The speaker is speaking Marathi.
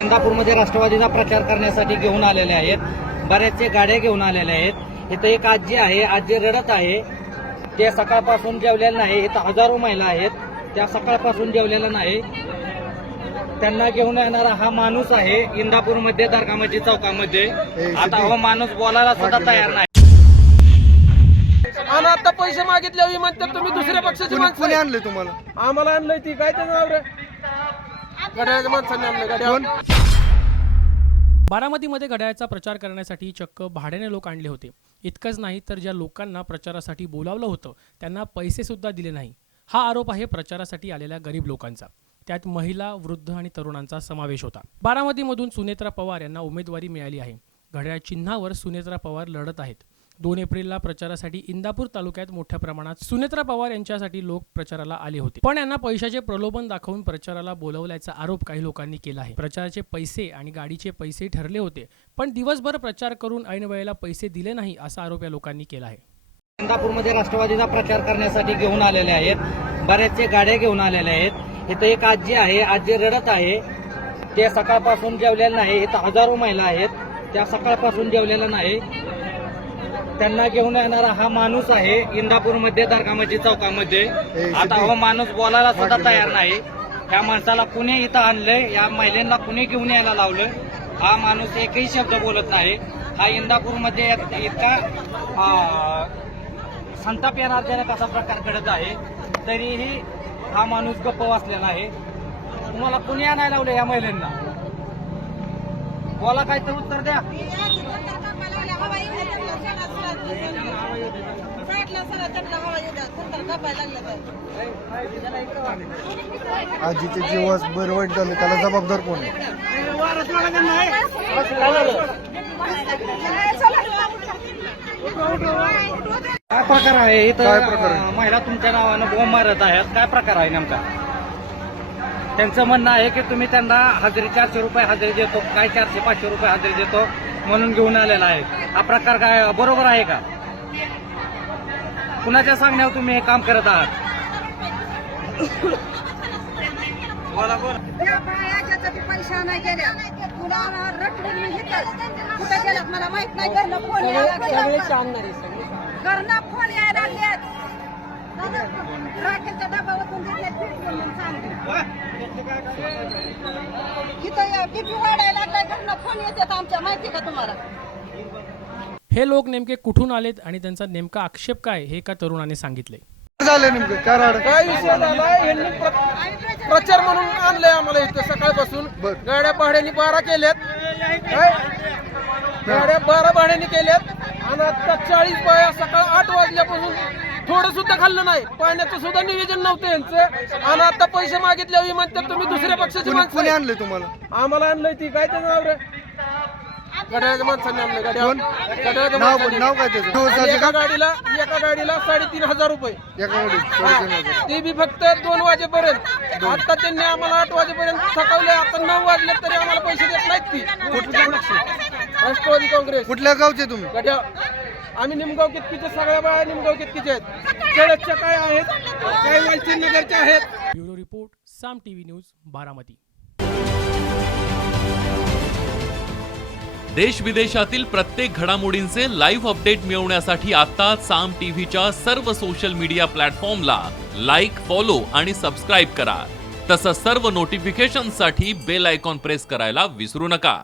इंदापूरमध्ये राष्ट्रवादीचा प्रचार करण्यासाठी घेऊन आलेले आहेत. बऱ्याचशा गाड्या घेऊन आलेल्या आहेत. इथं एक आजी आहे आजी रडत आहे. ते सकाळपासून जेवलेलं नाही इथं हजारो महिला आहेत. त्या सकाळपासून जेवलेल्या नाही. त्यांना घेऊन येणारा हा माणूस आहे इंदापूरमध्ये दर्गामाची चौकामध्ये. आता हा माणूस बोलायला सुद्धा तयार नाही. आणि आता पैसे मागितले म्हणतात तुम्ही दुसऱ्या पक्षाची माणसं कोणी. आणले तुम्हाला? आम्हाला आणलंय ती. काय त्याचं नाव रे? माणसाने आणलं बारामतीमध्ये घड्याळाचा प्रचार करण्यासाठी चक्क भाड्याने लोक आणले होते. इतकंच नाही तर ज्या लोकांना प्रचारासाठी बोलावलं होतं त्यांना पैसे सुद्धा दिले नाही. हा आरोप आहे प्रचारासाठी आलेल्या गरीब लोकांचा. त्यात महिला वृद्ध आणि तरुणांचा समावेश होता. बारामतीमधून सुनेत्रा पवार यांना उमेदवारी मिळाली आहे. घड्याळ चिन्हावर सुनेत्रा पवार लढत आहेत. दोन एप्रिलला प्रचारासाठी इंदापूर तालुक्यात मोठ्या प्रमाणात सुनेत्रा पवार यांच्यासाठी लोक प्रचाराला आले होते. पण यांना पैशाचे प्रलोभन दाखवून प्रचाराला बोलवल्याचा आरोप काही लोकांनी केला आहे. प्रचाराचे पैसे आणि गाडीचे पैसे ठरले होते पण दिवसभर प्रचार करून ऐन वेळेला पैसे दिले नाही असा आरोप या लोकांनी केला आहे. इंदापूरमध्ये राष्ट्रवादीचा प्रचार करण्यासाठी घेऊन आलेले आहेत. बऱ्याचशा गाड्या घेऊन आलेल्या आहेत. इथं एक आजी आहे आजी रडत आहे. ते सकाळपासून जेवलेलं नाही. इथं हजारो महिला आहेत. त्या सकाळपासून जेवलेल्या नाही. त्यांना घेऊन येणारा हा माणूस आहे इंदापूरमध्ये दर्गामाची चौकामध्ये. आता हा माणूस बोलायला सुद्धा तयार नाही. या माणसाला कुणी इथं आणलंय? या महिलांना कुणी घेऊन यायला लावलं हा माणूस एकही शब्द बोलत नाही. हा इंदापूरमध्ये इतका संताप येणारजनक असा प्रकार घडत आहे तरीही हा माणूस गप्प वाचलेला आहे. तुम्हाला कुणी आणायला लावलं या महिलांना? बोला काय तर उत्तर द्या आजीचे जीवास बरं वाईट झालं त्याला जबाबदार कोण? काय प्रकार आहे इथं काय प्रकार आहे? महिला तुमच्या नावानं बॉम्ब मारत आहेत काय प्रकार आहे नेमका त्यांचं म्हणणं आहे की तुम्ही त्यांना हजेरी चारशे रुपये हजेरी देतो काय चारशे पाचशे रुपये हजेरी देतो म्हणून घेऊन आलेला आहे. हा प्रकार काय बरोबर आहे का? कुणाच्या सांगण्यावर तुम्ही हे काम करत आहात? पैसा नाही गेल्या. तुला रटून मी कुठे गेल्यात मला माहीत नाही. घरनं फोन यायला घरनं फोन यायला लागल्यात राखेलच्या डब्यावरून घेतल्यात फिरवून म्हणून सांगते. इथं बीपी वाढायला लागलाय घरनं फोन येतात आमच्या माहिती का तुम्हाला? हे लोक नेमके कुठून आलेत आणि त्यांचा नेमका आक्षेप काय हे एका तरुणाने सांगितले. झालं नेमकं? काय राड काय विषय झालाय? यांनी प्र- प्रचार म्हणून आणलंय आम्हाला इथं सकाळपासून. बर. गाड्या भाड्याने बारा केल्यात. काय? गाड्या बारा भाड्याने केल्यात. आणि आता चाळीस बाया सकाळ आठ वाजल्यापासून थोडं सुद्धा खाल्लं नाही. पाण्याचं सुद्धा नियोजन नव्हतं यांचं. आणि आता पैसे मागितले म्हणतात तुम्ही दुसऱ्या पक्षाची कोणी माणसं कोणी आहे. आणले तुम्हाला? आम्हाला आणलंय ती. काय त्याचं नाव रे? गड्याच्या माणसाने आणलं गड्या गड्याच्या नाव माणसाने. नाव काय त्याचं? आणि दिवसाचे एका का गाडीला एका गाडीला साडेतीन हजार रुपये. एका वेळी साडेतीन हजार. ते बी फक्त दोन वाजेपर्यंत. आता त्यांनी आम्हाला आठ वाजेपर्यंत थकवले आता नऊ वाजले तरी आम्हाला पैसे देत नाहीत ती. राष्ट्रवादी काँग्रेस. कुठल्या गावचे तुम्ही? गड्या आम्ही निमगाव कितकीचे? सगळ्या बाया निमगाव कितकीचे आहेत? केळदच्या काय आहेत? काही वालचीन नगरच्या आहेत? Bureau report Saam TV news Baramati. देश विदेशातील प्रत्येक घडामोडींचे लाईव्ह अपडेट मिळवण्यासाठी आता साम टीव्हीच्या सर्व सोशल मीडिया प्लॅटफॉर्मला लाईक फॉलो आणि सबस्क्राईब करा. तसंच सर्व नोटिफिकेशनसाठी बेल आयकॉन प्रेस करायला विसरू नका.